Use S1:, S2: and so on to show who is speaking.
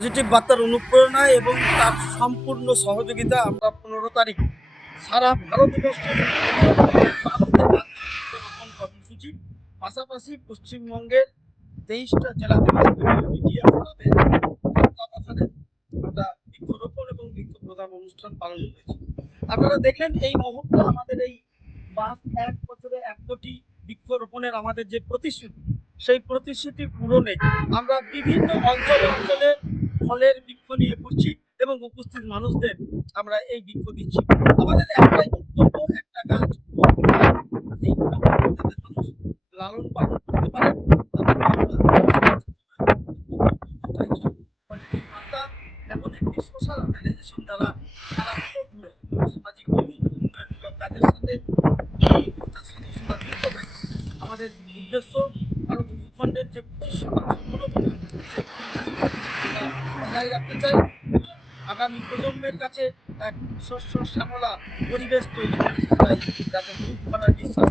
S1: Positive বার্তার অনুপ্রেরণা এবং তার সম্পূর্ণ সহযোগিতা আমরা পনেরো তারিখ সারা ভারতবর্ষে কর্মসূচি, পাশাপাশি পশ্চিমবঙ্গের তেইশটা জেলাতে মিডিয়া বৃক্ষরোপণ এবং বৃক্ষ প্রদান অনুষ্ঠান পালন করেছি। আপনারা দেখলেন এই মুহূর্তে আমাদের এই পাঁচ এক বছরে এক কোটি বৃক্ষরোপণের আমাদের যে প্রতিশ্রুতি, সেই প্রতিশ্রুতি পূরণে আমরা বিভিন্ন অঞ্চলে অঞ্চলে ফলের বৃক্ষ নিয়ে ঘুরছি এবং উপস্থিত মানুষদের আমরা এই বৃক্ষ দিচ্ছি আমাদের একটাই বক্তব্য, একটা গাছ লালন পালন করতে পারে এমন সামাজিক কাজের সাথে। আমাদের উদ্দেশ্য ভারত যে বজায় রাখতে চাই, আগামী প্রজন্মের কাছে এক শস্য শ্যামলা পরিবেশ তৈরি করতে চাই যাতে দুধ করার বিশ্বাস